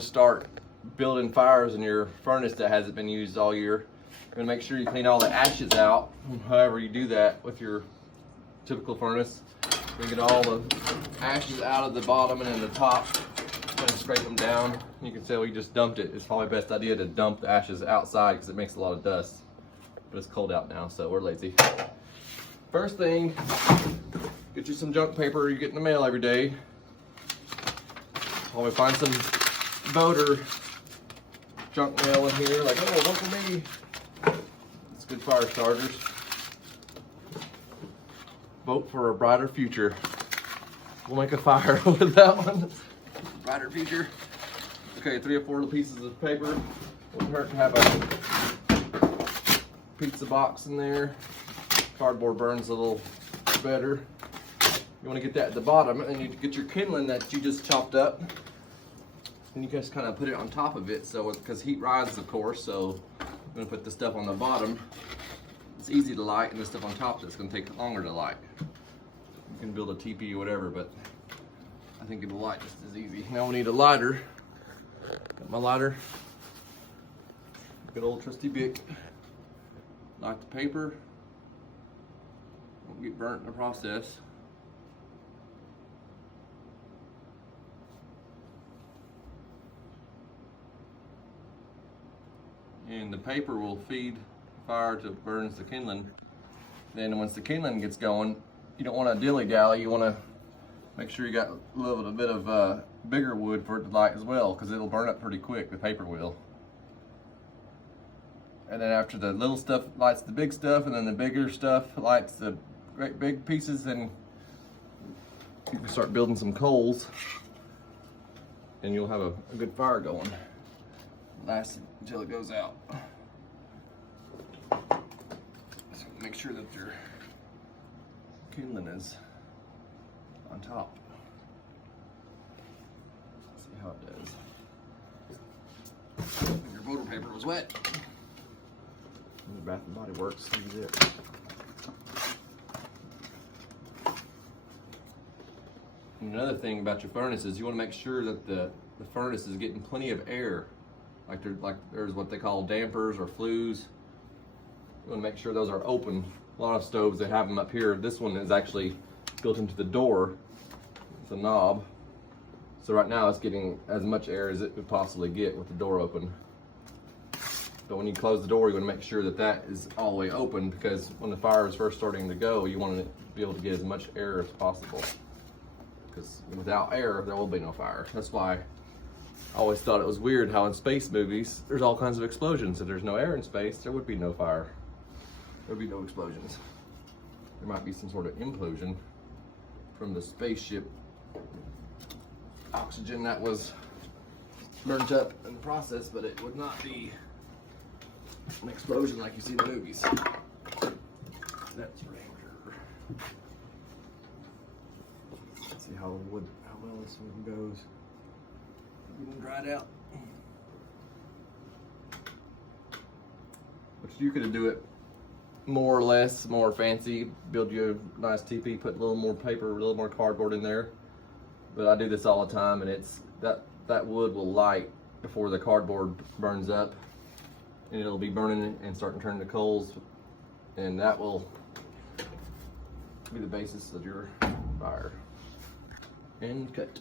Start building fires in your furnace that hasn't been used all year. You're gonna make sure you clean all the ashes out. However you do that with your typical furnace, you get all the ashes out of the bottom and in the top, and scrape them down. You can say we just dumped it. It's probably the best idea to dump the ashes outside because it makes a lot of dust. But it's cold out now, so we're lazy. First thing, get you some junk paper you get in the mail every day. While we find some voter junk mail in here, like, oh, vote for me. It's good fire starters. Vote for a brighter future. We'll make a fire with that one. Brighter future. Okay, 3 or 4 little pieces of paper. Wouldn't hurt to have a pizza box in there. Cardboard burns a little better. You want to get that at the bottom, and you get your kindling that you just chopped up. And you just kind of put it on top of it, so because heat rises, of course, so I'm going to put the stuff on the bottom. It's easy to light, and the stuff on top that's going to take longer to light. You can build a teepee or whatever, but I think it'll light just as easy. Now we need a lighter. Got my lighter. Good old trusty Bic. Light the paper. Won't get burnt in the process. And the paper will feed fire to burns the kindling. Then once the kindling gets going, you don't want to dilly-dally. You want to make sure you got a little bit of bigger wood for it to light as well, because it'll burn up pretty quick, the paper will. And then after the little stuff lights the big stuff, and then the bigger stuff lights the great big pieces, and you can start building some coals, and you'll have a good fire going. Last until it goes out. So make sure that your kindling is on top. Let's see how it does. Your voter paper was wet. The Bath and Body Works, use it. And another thing about your furnace is you want to make sure that the furnace is getting plenty of air. Like there's what they call dampers or flues. You want to make sure those are open. A lot of stoves, they have them up here. This one is actually built into the door. It's a knob. So right now it's getting as much air as it could possibly get with the door open. But when you close the door, you want to make sure that that is all the way open, because when the fire is first starting to go, you want to be able to get as much air as possible. Because without air, there will be no fire. That's why I always thought it was weird how in space movies, there's all kinds of explosions. If there's no air in space, there would be no fire. There would be no explosions. There might be some sort of implosion from the spaceship oxygen that was burnt up in the process, but it would not be an explosion like you see in the movies. That's Ranger. Let's see how well this one goes. Getting dried out. But you could do it more or less, more fancy. Build you a nice teepee, put a little more paper, a little more cardboard in there. But I do this all the time, and it's that wood will light before the cardboard burns up, and it'll be burning and starting to turn to coals, and that will be the basis of your fire. And cut.